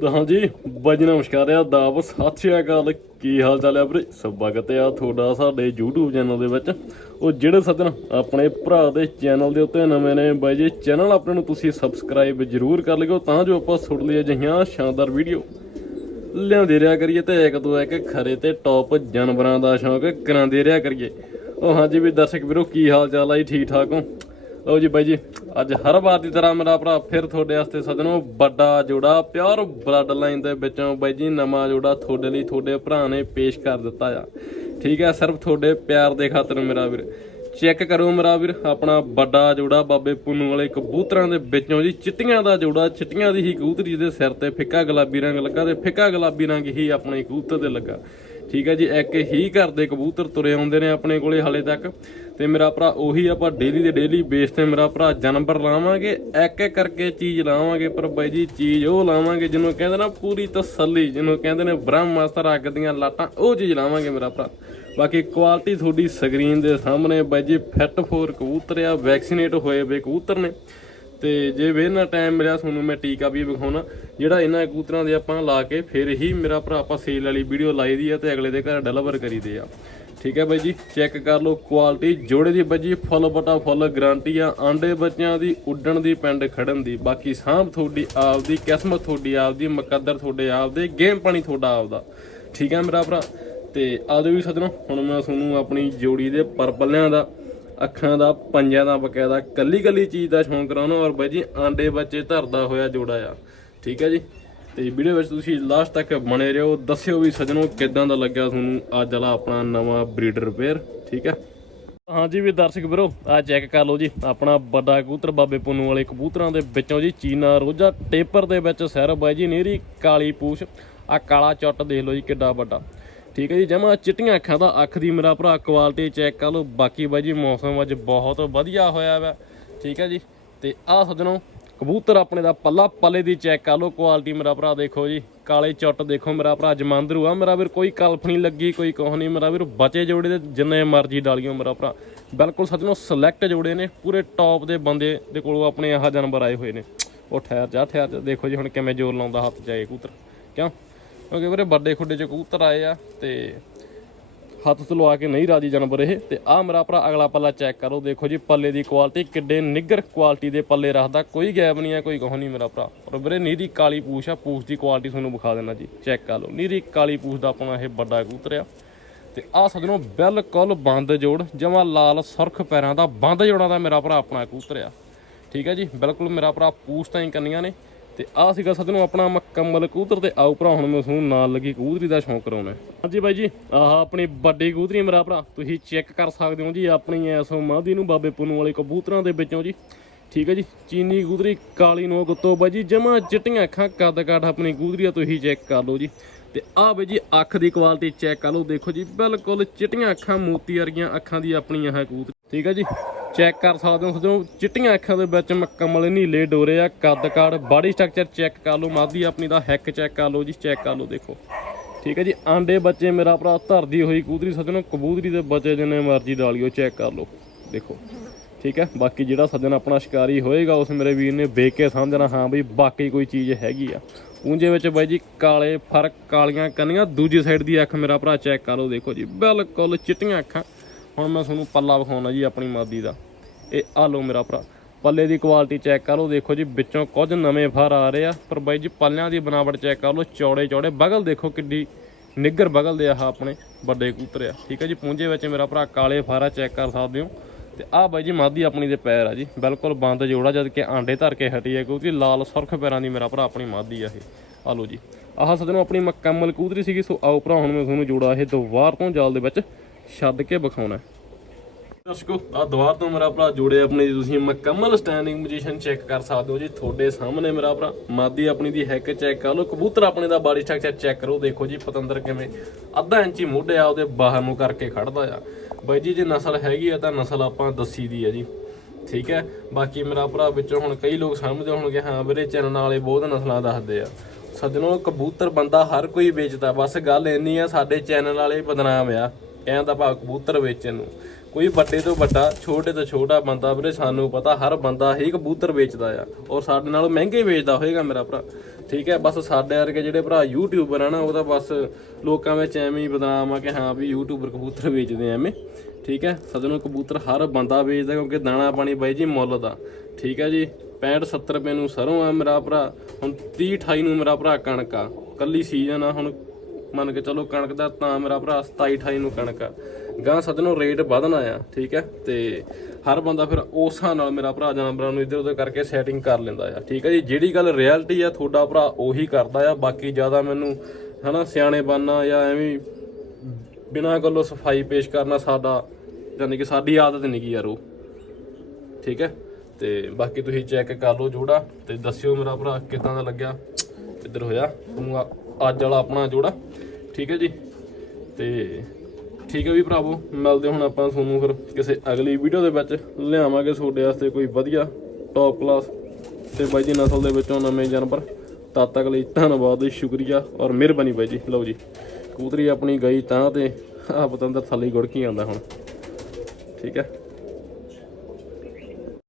ਤਾਂ ਹਾਂਜੀ ਬਾਜੀ ਨਮਸਕਾਰ ਆ ਦਾਬ ਸਤਿ ਸ਼੍ਰੀ ਅਕਾਲ। ਕੀ ਹਾਲ ਚਾਲ ਆ ਵੀਰੇ? ਸਵਾਗਤ ਆ ਤੁਹਾਡਾ ਸਾਡੇ YouTube ਚੈਨਲ ਦੇ ਵਿੱਚ। ਉਹ ਜਿਹੜੇ ਸੱਜਣ ਆਪਣੇ ਭਰਾ ਦੇ ਚੈਨਲ ਦੇ ਉੱਤੇ ਨਵੇਂ ਨੇ, ਬਾਈ ਜੀ, ਚੈਨਲ ਆਪਣੇ ਨੂੰ ਤੁਸੀਂ ਸਬਸਕ੍ਰਾਈਬ ਜ਼ਰੂਰ ਕਰ ਲਿਓ, ਤਾਂ ਜੋ ਆਪਾਂ ਸੁਣ ਲਈਏ ਅਜਿਹੀਆਂ ਸ਼ਾਨਦਾਰ ਵੀਡੀਓ। ਲਿਆਉਂਦੇ ਰਿਹਾ ਕਰੀਏ ਤੇ ਇੱਕ ਤੋਂ ਇੱਕ ਖਰੇ ਤੇ ਟੌਪ ਜਾਨਵਰਾਂ ਦਾ ਸ਼ੌਂਕ ਕਰਾਉਂਦੇ ਰਿਹਾ ਕਰੀਏ। ਉਹ ਹਾਂਜੀ ਵੀ ਦਰਸ਼ਕ ਵੀਰੋ, ਕੀ ਹਾਲ ਚਾਲ ਆ ਜੀ? ਠੀਕ ਠਾਕ ਹੋ? ਲਓ ਜੀ ਬਾਈ ਜੀ, ਅੱਜ ਹਰ ਵਾਰ ਦੀ ਤਰ੍ਹਾਂ ਮੇਰਾ ਭਰਾ ਫਿਰ ਤੁਹਾਡੇ ਵਾਸਤੇ ਸੱਜਣੋ ਵੱਡਾ ਜੋੜਾ, ਪਿਓਰ ਬਲੱਡ ਲਾਈਨ ਦੇ ਵਿੱਚੋਂ ਬਾਈ ਜੀ ਨਵਾਂ ਜੋੜਾ ਤੁਹਾਡੇ ਲਈ ਤੁਹਾਡੇ ਭਰਾ ਨੇ ਪੇਸ਼ ਕਰ ਦਿੱਤਾ ਆ। ਠੀਕ ਹੈ, ਸਿਰਫ ਤੁਹਾਡੇ ਪਿਆਰ ਦੇ ਖਾਤਰ ਮੇਰਾ ਵੀਰ। ਚੈੱਕ ਕਰੋ ਮੇਰਾ ਵੀਰ, ਆਪਣਾ ਵੱਡਾ ਜੋੜਾ ਬਾਬੇ ਪੁੰਨੂ ਵਾਲੇ ਕਬੂਤਰਾਂ ਦੇ ਵਿੱਚੋਂ ਜੀ, ਚਿੱਟੀਆਂ ਦਾ ਜੋੜਾ, ਚਿੱਟੀਆਂ ਦੀ ਹੀ ਕਬੂਤਰੀ ਦੇ ਸਿਰ ਤੇ ਫਿੱਕਾ ਗੁਲਾਬੀ ਰੰਗ ਲੱਗਾ ਤੇ ਫਿੱਕਾ ਗੁਲਾਬੀ ਰੰਗ ਹੀ ਆਪਣੇ ਕਬੂਤਰ ਤੇ ਲੱਗਾ। ਠੀਕ ਹੈ ਜੀ, ਇੱਕ ਹੀ ਘਰ ਦੇ ਕਬੂਤਰ ਤੁਰੇ ਆਉਂਦੇ ਨੇ ਆਪਣੇ ਕੋਲੇ ਹਾਲੇ ਤੱਕ। ਤੇ ਮੇਰਾ ਭਰਾ ਉਹੀ ਆਪਾਂ ਡੇਲੀ ਦੇ ਡੇਲੀ ਬੇਸ ਤੇ ਮੇਰਾ ਭਰਾ ਜਨਵਰ ਲਾਵਾਂਗੇ ਇੱਕ ਇੱਕ ਕਰਕੇ ਚੀਜ਼ ਲਾਵਾਂਗੇ, ਪਰ ਬਾਈ ਜੀ ਚੀਜ਼ ਉਹ ਲਾਵਾਂਗੇ ਜਿਹਨੂੰ ਕਹਿੰਦੇ ਨਾ ਪੂਰੀ ਤਸੱਲੀ, ਜਿਹਨੂੰ ਕਹਿੰਦੇ ਨੇ ਬ੍ਰਹਮਾਸਤਰ ਅੱਗ ਦੀਆਂ ਲਾਟਾਂ, ਉਹ ਚੀਜ਼ ਲਾਵਾਂਗੇ ਮੇਰਾ ਭਰਾ। ਬਾਕੀ ਕੁਆਲਿਟੀ ਤੁਹਾਡੀ ਸਕਰੀਨ ਦੇ ਸਾਹਮਣੇ ਬਾਈ ਜੀ ਫਿੱਟ ਫੋਰ ਕਬੂਤਰ ਆ ਵੈਕਸੀਨੇਟ ਹੋਏ ਵੇ ਕਬੂਤਰ ਨੇ। ਤੇ ਜੇ ਵੇਨਾ ਟਾਈਮ ਮਿਲਿਆ ਤੁਹਾਨੂੰ ਮੈਂ ਟੀਕਾ ਵੀ ਵਿਖਾਉਣਾ, ਜਿਹੜਾ ਇਹਨਾਂ ਕਬੂਤਰਾਂ ਦੇ ਆਪਾਂ ਲਾ ਕੇ ਫਿਰ ਹੀ ਮੇਰਾ ਭਰਾ ਆਪਾਂ ਸੇਲ ਵਾਲੀ ਵੀਡੀਓ ਲਾਈ ਦੀ ਆ ਤੇ ਅਗਲੇ ਦੇ ਘਰ ਡਿਲੀਵਰ ਕਰੀਦੇ ਆ। ਠੀਕ ਹੈ ਬਾਈ ਜੀ ਚੈੱਕ ਕਰ ਲਓ ਕੁਆਲਿਟੀ ਜੋੜੇ ਦੀ ਬਾਈ ਫੁੱਲ ਬਟਾ ਫੁੱਲ ਗਾਰੰਟੀ ਆ, ਆਂਡੇ ਬੱਚਿਆਂ ਦੀ, ਉੱਡਣ ਦੀ, ਪਿੰਡ ਖੜਨ ਦੀ, ਬਾਕੀ ਸਾਂਭ ਤੁਹਾਡੀ ਆਪਦੀ, ਕਿਸਮਤ ਤੁਹਾਡੀ ਆਪਦੀ, ਮੁਕੱਦਰ ਤੁਹਾਡੇ ਆਪਦੇ ਗੇਮ ਪਾਣੀ ਤੁਹਾਡਾ ਆਪਦਾ। ਠੀਕ ਹੈ ਮੇਰਾ ਭਰਾ, ਤੇ ਆਜੋ ਵੀ ਸੱਜਣੋ, ਹੁਣ ਮੈਂ ਤੁਹਾਨੂੰ ਆਪਣੀ ਜੋੜੀ ਦੇ ਪਰਪਲਿਆਂ ਦਾ, ਅੱਖਾਂ ਦਾ, ਪੰਜਾਂ ਦਾ ਬਕਾਇਦਾ ਕੱਲੀ ਕੱਲੀ ਚੀਜ਼ ਦਾ ਸ਼ੌਂਕ ਕਰਾਉਣਾ, ਔਰ ਬਾਈ ਜੀ, ਆਂਡੇ ਬੱਚੇ ਧਰਦਾ ਹੋਇਆ ਜੋੜਾ ਆ। ਠੀਕ ਹੈ ਜੀ ਤੇ ਵੀਡੀਓ ਵਿੱਚ ਤੁਸੀਂ ਲਾਸਟ ਤੱਕ ਬਣੇ ਰਹੋ। ਦੱਸਿਓ ਵੀ ਸੱਜਣੋ, ਕਿਦਾਂ ਦਾ ਲੱਗਿਆ ਤੁਹਾਨੂੰ ਅੱਜ ਵਾਲਾ ਆਪਣਾ ਨਵਾਂ ਬਰੀਡਰ ਪੇਅਰ ਠੀਕ ਹੈ? ਹਾਂਜੀ ਵੀ ਦਰਸ਼ਕ ਵੀਰੋ ਆ ਚੈੱਕ ਕਰ ਲਓ ਜੀ। ਆਪਣਾ ਵੱਡਾ ਕਬੂਤਰ ਬਾਬੇ ਪੁੰਨੂ ਵਾਲੇ ਕਬੂਤਰਾਂ ਦੇ ਵਿੱਚੋਂ ਜੀ, ਚੀਨਾ ਰੋਜਾ ਟੇਪਰ ਦੇ ਵਿੱਚ ਸਿਰ ਬਾਈ ਜੀ ਨੀਰੀ, ਕਾਲੀ ਪੂਛ ਆ ਕਾਲਾ ਚੁੱਟ ਦੇਖ ਲਓ ਜੀ, ਕਿੱਡਾ ਵੱਡਾ। ਠੀਕ ਹੈ ਜੀ, ਜਮਾ ਚਿੱਟੀਆਂ ਅੱਖਾਂ ਦਾ ਅੱਖ ਦੀ ਮੇਰਾ ਭਰਾ ਕੁਆਲਿਟੀ ਚੈੱਕ ਕਰ ਲਓ। ਬਾਕੀ ਬਾਈ ਜੀ ਮੌਸਮ ਅੱਜ ਬਹੁਤ ਵਧੀਆ ਹੋਇਆ ਵਾ। ਠੀਕ ਹੈ ਜੀ, ਤੇ ਆ ਸੱਜਣੋ ਕਬੂਤਰ ਆਪਣੇ ਦਾ ਪੱਲਾ ਪੱਲੇ ਦੀ ਚੈੱਕ ਕਰ ਲਓ ਕੁਆਲਿਟੀ ਮੇਰਾ ਭਰਾ ਦੇਖੋ ਜੀ। ਕਾਲੇ ਚੁੱਟ ਦੇਖੋ ਮੇਰਾ ਭਰਾ, ਜਮਾਂਦਰੂ ਆ। ਮੇਰਾ ਵੀਰ ਕੋਈ ਕਲਫ ਨਹੀਂ ਲੱਗੀ, ਕੋਈ ਕੋਹ ਨਹੀਂ। ਮੇਰਾ ਵੀਰ ਬਚੇ ਜੋੜੇ ਦੇ, ਜਿੰਨੇ ਮਰਜ਼ੀ ਡਾਲੀਓ ਮੇਰਾ ਭਰਾ। ਬਿਲਕੁਲ ਸੱਜਣੋ ਸਿਲੈਕਟ ਜੋੜੇ ਨੇ, ਪੂਰੇ ਟੌਪ ਦੇ ਬੰਦੇ ਦੇ ਕੋਲੋਂ ਆਪਣੇ ਆਹ ਜਾਨਵਰ ਆਏ ਹੋਏ ਨੇ। ਉਹ ਠਹਿਰ ਜਾ ਠਹਿਰ ਜਾ। ਦੇਖੋ ਜੀ ਹੁਣ ਕਿਵੇਂ ਜ਼ੋਰ ਲਾਉਂਦਾ ਹੱਥ ਜਾਏ ਕਬੂਤਰ। ਕਿਉਂ? ਕਿਉਂਕਿ ਵੀਰੇ ਵੱਡੇ ਖੁੱਡੇ 'ਚ ਕਬੂਤਰ ਆਏ ਆ ਤੇ ਹੱਥ ਤੋਂ ਲਵਾ ਕੇ ਨਹੀਂ ਰਾਜੀ ਜਾਨਵਰ ਇਹ ਤੇ ਆ ਮੇਰਾ ਭਰਾ, ਅਗਲਾ ਪੱਲਾ ਚੈੱਕ ਕਰੋ। ਦੇਖੋ ਜੀ, ਪੱਲੇ ਦੀ ਕੁਆਲਿਟੀ ਕਿੱਡੇ ਨਿੱਗਰ ਕੁਆਲਿਟੀ ਦੇ ਪੱਲੇ ਰੱਖਦਾ। ਕੋਈ ਗੈਪ ਨਹੀਂ ਹੈ, ਕੋਈ ਕਹੋ ਨਹੀਂ ਮੇਰਾ ਭਰਾ। ਔਰ ਵੀਰੇ, ਨੀਰੀ ਕਾਲੀ ਪੂਛ ਆ, ਪੂਛ ਦੀ ਕੁਆਲਿਟੀ ਤੁਹਾਨੂੰ ਵਿਖਾ ਦੇਣਾ ਜੀ। ਚੈੱਕ ਕਰ ਲਓ। ਨੀਰੀ ਕਾਲੀ ਪੂਛ ਦਾ ਆਪਣਾ ਇਹ ਵੱਡਾ ਕਬੂਤਰ ਆ। ਤੇ ਆ ਸੱਜਣੋ, ਬਿਲਕੁਲ ਬੰਦ ਜੋੜ, ਜਮਾ ਲਾਲ ਸੁਰਖ ਪੈਰਾਂ ਦਾ ਬੰਦ ਜੋੜਾਂ ਦਾ ਮੇਰਾ ਭਰਾ ਆਪਣਾ ਕਬੂਤਰ ਆ। ਠੀਕ ਹੈ ਜੀ, ਬਿਲਕੁਲ ਮੇਰਾ ਭਰਾ ਪੂਛ ਤਾਂ ਹੀ ਕੰਨੀਆਂ ਨੇ। ਤੇ ਆ ਸੀਗਾ ਸੱਜਣੋ ਆਪਣਾ ਮੁਕੰਮਲ ਕਬੂਤਰ ਤੇ ਆਓ ਭਰਾ, ਹੁਣ ਮੈਂ ਤੁਹਾਨੂੰ ਨਾਲ ਲੱਗੀ ਕਬੂਤਰੀ ਦਾ ਸ਼ੌਂਕ ਕਰਾਉਣਾ ਹਾਂਜੀ ਬਾਈ ਜੀ, ਆਹ ਆਪਣੀ ਵੱਡੀ ਕਬੂਤਰੀ ਮੇਰਾ ਭਰਾ। ਤੁਸੀਂ ਚੈੱਕ ਕਰ ਸਕਦੇ ਹੋ ਜੀ, ਆਪਣੀ ਐਸੋ ਮਾਦੀ ਨੂੰ, ਬਾਬੇ ਪੁੰਨੂ ਵਾਲੇ ਕਬੂਤਰਾਂ ਦੇ ਵਿੱਚੋਂ ਜੀ। ਠੀਕ ਹੈ ਜੀ, ਚੀਨੀ ਕਬੂਤਰੀ, ਕਾਲੀ ਨੋਕ ਉੱਤੋਂ ਬਾਈ ਜੀ, ਜਮਾ ਚਿੱਟੀਆਂ ਅੱਖਾਂ, ਕੱਦ ਕਾਠ ਆਪਣੀ ਕਬੂਤਰੀ ਆ, ਤੁਸੀਂ ਚੈੱਕ ਕਰ ਲਓ ਜੀ। ਤੇ ਆਹ ਬਾਈ ਜੀ, ਅੱਖ ਦੀ ਕੁਆਲਿਟੀ ਚੈੱਕ ਕਰ ਲਓ। ਦੇਖੋ ਜੀ, ਬਿਲਕੁਲ ਚਿੱਟੀਆਂ ਅੱਖਾਂ, ਮੋਤੀ ਵਰਗੀਆਂ ਅੱਖਾਂ ਦੀ ਆਪਣੀ ਇਹ ਕਬੂਤਰੀ। ਠੀਕ ਹੈ ਜੀ ਚੈੱਕ ਕਰ ਸਕਦੇ ਹੋ ਜਦੋਂ ਚਿੱਟੀਆਂ ਅੱਖਾਂ ਦੇ ਵਿੱਚ ਮੁਕੰਮਲ ਨੀਲੇ ਡੋਰੇ ਆ, ਕੱਦ ਕਾੜ ਬਾਡੀ ਸਟਰਕਚਰ ਚੈੱਕ ਕਰ ਲਓ, ਮਾਦੀ ਆਪਣੀ ਦਾ ਹੈਕ ਚੈੱਕ ਕਰ ਲਓ ਜੀ, ਚੈੱਕ ਕਰ ਲਓ ਦੇਖੋ। ਠੀਕ ਹੈ ਜੀ, ਆਂਡੇ ਬੱਚੇ ਮੇਰਾ ਭਰਾ ਧਰਦੀ ਹੋਈ ਕਬੂਤਰੀ, ਸੱਜਣੋ ਕਬੂਤਰੀ ਦੇ ਬੱਚੇ ਜਿੰਨੇ ਮਰਜ਼ੀ ਡਾਲਿਓ ਚੈੱਕ ਕਰ ਲਓ, ਦੇਖੋ। ਠੀਕ ਹੈ, ਬਾਕੀ ਜਿਹੜਾ ਸੱਜਣ ਆਪਣਾ ਸ਼ਿਕਾਰੀ ਹੋਏਗਾ, ਉਸ ਮੇਰੇ ਵੀਰ ਨੇ ਵੇਖ ਕੇ ਸਮਝਣਾ, ਹਾਂ ਬਈ ਬਾਕੀ ਕੋਈ ਚੀਜ਼ ਹੈਗੀ ਆ। ਪੂੰਜੇ ਵਿੱਚ ਬਾਈ ਜੀ ਕਾਲੇ, ਫ਼ਰਕ ਕਾਲੀਆਂ ਕੰਨੀਆਂ, ਦੂਜੀ ਸਾਈਡ ਦੀ ਅੱਖ ਮੇਰਾ ਭਰਾ ਚੈੱਕ ਕਰ ਲਓ, ਦੇਖੋ ਜੀ, ਬਿਲਕੁਲ ਚਿੱਟੀਆਂ ਅੱਖਾਂ। ਹੁਣ ਮੈਂ ਤੁਹਾਨੂੰ ਪੱਲਾ ਵਿਖਾਉਣਾ ਜੀ ਆਪਣੀ ਮਾਦੀ ਦਾ। ਇਹ ਆ ਲਓ ਮੇਰਾ ਭਰਾ। ਪੱਲੇ ਦੀ ਕੁਆਲਿਟੀ ਚੈੱਕ ਕਰ ਲਓ, ਦੇਖੋ ਜੀ ਵਿੱਚੋਂ ਕੁਝ ਨਵੇਂ ਫਰ ਆ ਰਹੇ ਆ। ਪਰ ਬਾਈ ਜੀ ਪੱਲਿਆਂ ਦੀ ਬਣਾਵਟ ਚੈੱਕ ਕਰ ਲਓ, ਚੌੜੇ ਚੌੜੇ ਬਗਲ ਦੇਖੋ ਕਿੱਡੀ ਨਿੱਗਰ ਬਗਲ ਦੇ ਆਹ ਆਪਣੇ ਵੱਡੇ ਕਬੂਤਰ ਆ। ਠੀਕ ਹੈ ਜੀ, ਪੂੰਜੇ ਵਿੱਚ ਮੇਰਾ ਭਰਾ ਕਾਲੇ ਫਾਰਾ ਚੈੱਕ ਕਰ ਸਕਦੇ ਹੋ। ਤੇ ਆਹ ਬਾਈ ਜੀ ਮਾਦੀ ਆਪਣੀ ਦੇ ਪੈਰ ਆ ਜੀ, ਬਿਲਕੁਲ ਬੰਦ ਜੋੜਾ, ਜਦ ਕਿ ਆਂਡੇ ਧਰ ਕੇ ਹਟੀ ਹੈ ਕਿਉਂਕਿ ਲਾਲ ਸੁਰਖ ਪੈਰਾਂ ਦੀ ਮੇਰਾ ਭਰਾ ਆਪਣੀ ਮਾਦੀ ਆ ਇਹ। ਆ ਲਓ ਜੀ, ਆਹ ਸਦਨੋਂ ਆਪਣੀ ਮੁਕੰਮਲ ਕੂਤਰੀ ਸੀਗੀ, ਸੋ ਆਓ ਭਰਾ, ਹੁਣ ਮੈਂ ਤੁਹਾਨੂੰ ਜੋੜਾ ਇਹ ਦੁਬਾਰ ਤੋਂ ਜਾਲ ਦੇ ਵਿੱਚ ਛੱਡ ਕੇ ਵਿਖਾਉਣਾ। ਦਰਸ਼ਕੋ ਆ ਦੁਆਰ ਤੋਂ ਮੇਰਾ ਭਰਾ ਜੋੜੇ ਆਪਣੀ ਤੁਸੀਂ ਮੁਕੰਮਲ ਸਟੈਂਡਿੰਗ ਪੋਜੀਸ਼ਨ ਚੈੱਕ ਕਰ ਸਕਦੇ ਹੋ ਜੀ। ਤੁਹਾਡੇ ਸਾਹਮਣੇ ਮੇਰਾ ਭਰਾ, ਮਾਦੀ ਆਪਣੀ ਦੀ ਹੈਕ ਚੈੱਕ ਕਰ ਲਓ। ਕਬੂਤਰ ਆਪਣੇ ਦਾ ਬਾਡੀ ਸਟਰਕਚਰ ਚੈੱਕ ਕਰੋ, ਦੇਖੋ ਜੀ ਪਤੰਦਰ ਕਿਵੇਂ ਅੱਧਾ ਇੰਚੀ ਮੋਢੇ ਆ, ਉਹਦੇ ਬਾਹਰ ਨੂੰ ਕਰਕੇ ਖੜਦਾ ਆ। ਬਾਈ ਜੀ, ਜੇ ਨਸਲ ਹੈਗੀ ਆ ਤਾਂ ਨਸਲ ਆਪਾਂ ਦੱਸੀ ਦੀ ਆ ਜੀ। ਠੀਕ ਹੈ? ਬਾਕੀ ਮੇਰਾ ਭਰਾ ਵਿੱਚੋਂ ਹੁਣ ਕਈ ਲੋਕ ਸਮਝਦੇ ਹੋਣਗੇ, ਹਾਂ ਵੀਰੇ ਚੈਨਲ ਵਾਲੇ ਬਹੁਤ ਨਸਲਾਂ ਦੱਸਦੇ ਆ। ਸੱਜਣੋ, ਕਬੂਤਰ ਬੰਦਾ ਹਰ ਕੋਈ ਵੇਚਦਾ, ਬਸ ਗੱਲ ਇੰਨੀ ਆ, ਸਾਡੇ ਚੈਨਲ ਵਾਲੇ ਬਦਨਾਮ ਆ। ਕਹਿਣ ਦਾ ਭਾਵ ਕਬੂਤਰ ਵੇਚਣ ਨੂੰ। ਕੋਈ ਵੱਡੇ ਤੋਂ ਵੱਡਾ, ਛੋਟੇ ਤੋਂ ਛੋਟਾ ਬੰਦਾ ਵੀਰੇ, ਸਾਨੂੰ ਪਤਾ ਹਰ ਬੰਦਾ ਹੀ ਕਬੂਤਰ ਵੇਚਦਾ ਆ। ਔਰ ਸਾਡੇ ਨਾਲੋਂ ਮਹਿੰਗੇ ਵੇਚਦਾ ਹੋਏਗਾ ਮੇਰਾ ਭਰਾ। ਠੀਕ ਹੈ, ਬਸ ਸਾਡੇ ਵਰਗੇ ਜਿਹੜੇ ਭਰਾ ਯੂਟਿਊਬਰ ਆ ਨਾ, ਉਹ ਤਾਂ ਬਸ ਲੋਕਾਂ ਵਿੱਚ ਐਵੇਂ ਹੀ ਬਦਨਾਮ ਆ ਕਿ ਹਾਂ ਵੀ ਯੂਟਿਊਬਰ ਕਬੂਤਰ ਵੇਚਦੇ ਆ ਐਵੇਂ। ਠੀਕ ਹੈ ਸਦਨੋਂ ਕਬੂਤਰ ਹਰ ਬੰਦਾ ਵੇਚਦਾ ਕਿਉਂਕਿ ਦਾਣਾ ਪਾਣੀ ਬਾਈ ਜੀ ਮੁੱਲ ਦਾ। ਠੀਕ ਹੈ ਜੀ 65 70 ਰੁਪਏ ਨੂੰ ਸਰੋਂ ਆ ਮੇਰਾ ਭਰਾ। ਹੁਣ 30 28 ਨੂੰ ਮੇਰਾ ਭਰਾ ਕਣਕ ਆ। ਕੱਲੀ ਸੀਜ਼ਨ ਆ, ਹੁਣ ਮੰਨ ਕੇ ਚਲੋ ਕਣਕ ਦਾ ਤਾਂ ਮੇਰਾ ਭਰਾ 27 28 ਨੂੰ ਕਣਕ ਆ। ਗਾਂ ਸਦਨੋਂ ਰੇਟ ਵਧਣਾ ਆ, ਠੀਕ ਹੈ? ਤੇ ਹਰ ਬੰਦਾ ਫਿਰ ਉਸ ਹਿਸਾਬ ਨਾਲ ਮੇਰਾ ਭਰਾ ਜਾਨਵਰਾਂ ਨੂੰ ਇੱਧਰ ਉੱਧਰ ਕਰਕੇ ਸੈਟਿੰਗ ਕਰ ਲੈਂਦਾ ਆ, ਠੀਕ ਹੈ ਜੀ? ਜਿਹੜੀ ਗੱਲ ਰਿਐਲਿਟੀ ਆ, ਤੁਹਾਡਾ ਭਰਾ ਉਹੀ ਕਰਦਾ ਆ। ਬਾਕੀ ਜ਼ਿਆਦਾ ਮੈਨੂੰ, ਹਨਾ ਸਿਆਣੇ ਬਾਨਾ ਜਾਂ ਐਵੇਂ ਬਿਨਾਂ ਗੱਲੋਂ ਸਫ਼ਾਈ ਪੇਸ਼ ਕਰਨਾ ਸਾਡਾ, ਯਾਨੀ ਕਿ ਸਾਡੀ ਆਦਤ ਨਹੀਂ ਗੀ ਯਾਰ ਉਹ। ਠੀਕ ਹੈ? ਤੇ ਬਾਕੀ ਤੁਸੀਂ ਚੈੱਕ ਕਰ ਲਓ ਜੋੜਾ ਤੇ ਦੱਸਿਓ ਮੇਰਾ ਭਰਾ ਕਿਦਾਂ ਦਾ ਲੱਗਿਆ। ਇੱਧਰ ਹੋਇਆ? ਤੁਹਾਨੂੰ ਆ- ਅੱਜ ਵਾਲਾ ਆਪਣਾ ਜੋੜਾ। ਠੀਕ ਹੈ ਜੀ? ਤੇ ਠੀਕ ਹੈ ਵੀ ਭਰਾਵੋ, ਮਿਲਦੇ ਹੁਣ ਆਪਾਂ ਤੁਹਾਨੂੰ ਫਿਰ ਕਿਸੇ ਅਗਲੀ ਵੀਡੀਓ ਦੇ ਵਿੱਚ। ਲਿਆਵਾਂਗੇ ਤੁਹਾਡੇ ਵਾਸਤੇ ਕੋਈ ਵਧੀਆ ਟੌਪ ਕਲਾਸ ਤੇ ਬਾਈ ਜੀ, ਨਸਲ ਦੇ ਵਿੱਚੋਂ ਨਵੇਂ ਜਾਨਵਰ। ਤਦ ਤੱਕ ਲਈ ਧੰਨਵਾਦ ਜੀ ਸ਼ੁਕਰੀਆ ਔਰ ਮਿਹਰਬਾਨੀ ਬਾਈ ਜੀ। ਲਓ ਜੀ, ਕਬੂਤਰੀ ਆਪਣੀ ਗਈ ਤਾਂ ਤੇ ਆ ਪਤੰਦਰ ਥੱਲੇ ਗੁੜ ਕੀ ਆਉਂਦਾ ਹੁਣ। ਠੀਕ ਹੈ?